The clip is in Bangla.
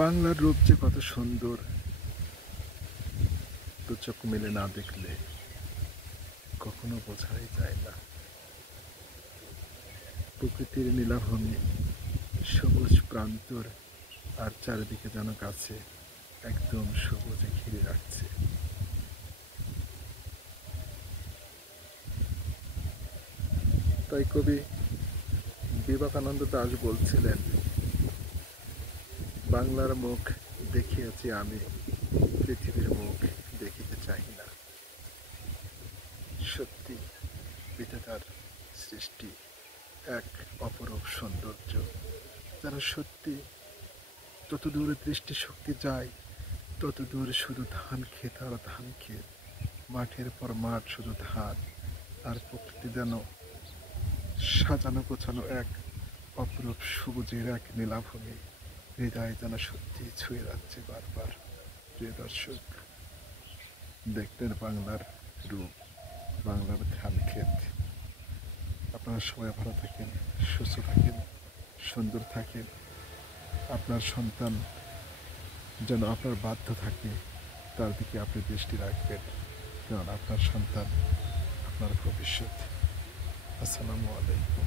বাংলার রূপ যে কত সুন্দর, দু চোখ মেলে না দেখলে কখনো বোঝাই যায় না। প্রকৃতির নীলাভূমি, সবুজ প্রান্তর, আর চারিদিকে যেন কাছে একদম সবুজে ঘিরে রাখছে। তাই কবি বিবেকানন্দ দাশ বলছিলেন, বাংলার মুখ দেখিয়াছি আমি, পৃথিবীর মুখ দেখিতে চাই না। সত্যি বিধাতার সৃষ্টি এক অপরূপ সৌন্দর্য, যারা সত্যি যত দূর দৃষ্টিশক্তি যায় তত দূর শুধু ধান ক্ষেত আর ধান ক্ষেত, মাঠের পর মাঠ শুধু ধান, আর প্রকৃতি যেন সাজানো গোছানো এক অপরূপ সবুজের এক নীলাভূমি। হৃদয় যেন সত্যি ছুঁয়ে যাচ্ছে বারবার। প্রিয় দর্শক, দেখতেন বাংলার রূপ, বাংলার ধান ক্ষেত। আপনারা সবাই ভালো থাকেন, সুস্থ থাকেন, সুন্দর থাকেন। আপনার সন্তান যেন আপনার বাধ্য থাকে, তার দিকে আপনি দৃষ্টি রাখবেন, কারণ আপনার সন্তান আপনার ভবিষ্যৎ। আসসালামু আলাইকুম।